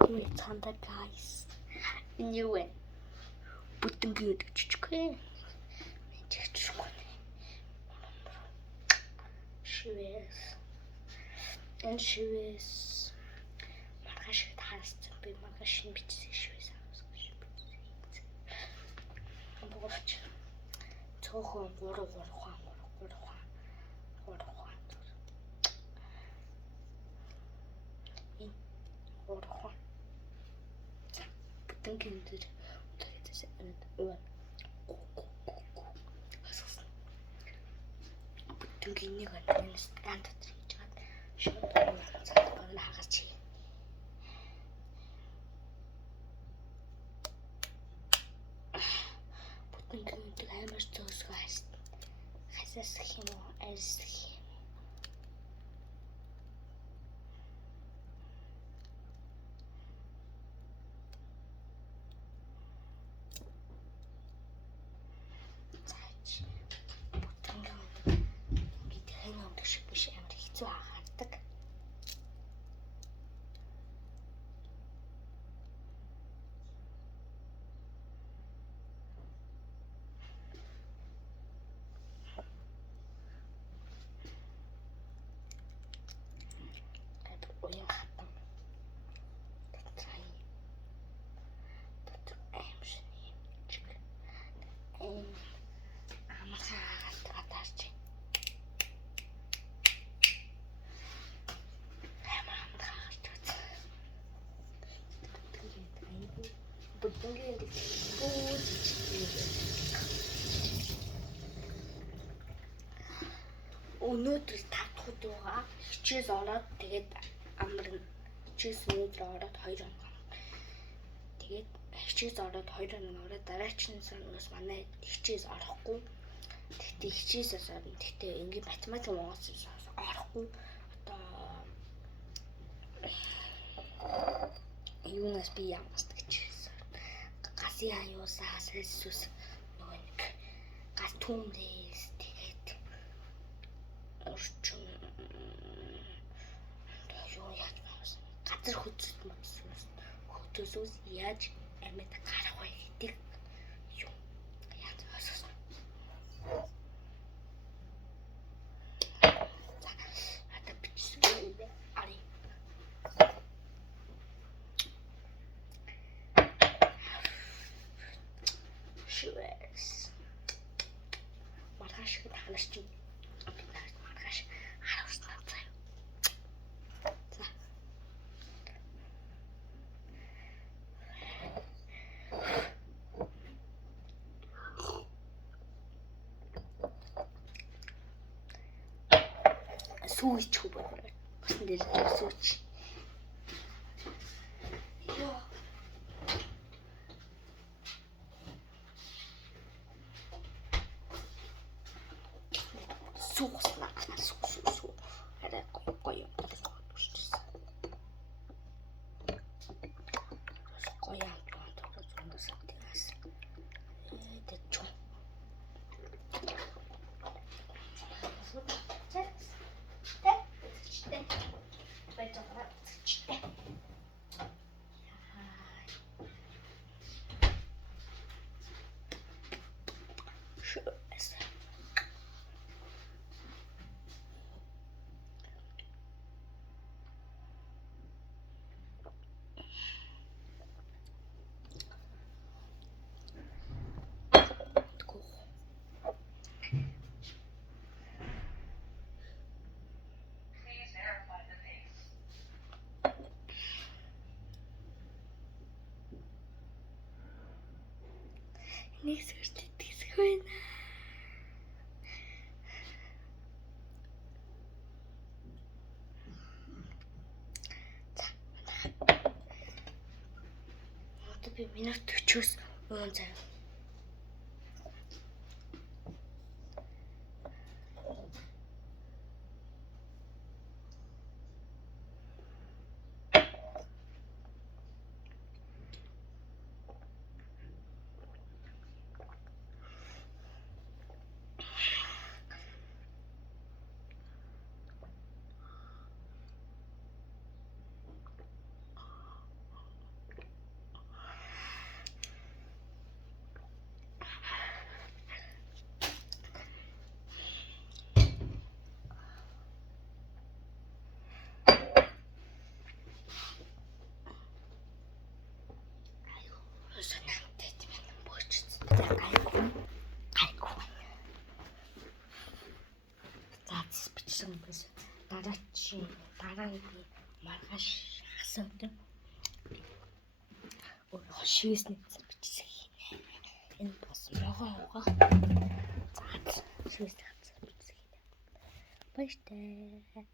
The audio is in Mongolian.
юу цаанда guys. Энэ юу вэ? Бүтэнгийн өдөгчгүй. Мэдчихгүй. Шивээс. Энэ шивээс маргааш таарсан би маргааш шин бичсэн шивээс авсан. Богч. Цохон 3 ухаан. Урах. Бүтэнгийн өдөрөөс бүтэнгийн нэг анаас дан дотор хийж байгаа. Шууд цагт байна хагаач. Бүтэнгийн өдөр амар зөөлгөө хасах юм уу? Арьсах. Өнөөдөр татхад байгаа. Хичээл ороод тэгээд амрна. Хичээл өнөөдөр ороод 2 хоног. Тэгээд хичээл ороод 2 хоног ороод дараагийн сараас манай хичээл орохгүй. Тэгтээ хичээлээс орно. Тэгтээ ингээ математик монгоос орохгүй. Одоо юунаас би ямаас гэж хэлсэн. Гасын аюусаа сэлсүс нөгөө нэг гал түмрээс тэгээд орчин юу яаж байна? Газар хөдлөс яаж амьд гарах вэ гэдэг юу яаж асуусан. Ата бичсэн юм ари. Шивээс. Маргааш ханаас чи маргааш харуулсан заяа. За. Сүүч хөө. Басан дээр сүүч. Яа. Суусна. Суу. Арай гоё. Нэг сэрт итгэх байна. Одоо би минут 40-оос уун зав. гарсан байсан. Дараа нь би маргааш асуусан. Өөрөө шивэсний бичсэн. Энэ бас могоо. За шивэсний бичсэн. Баяртай.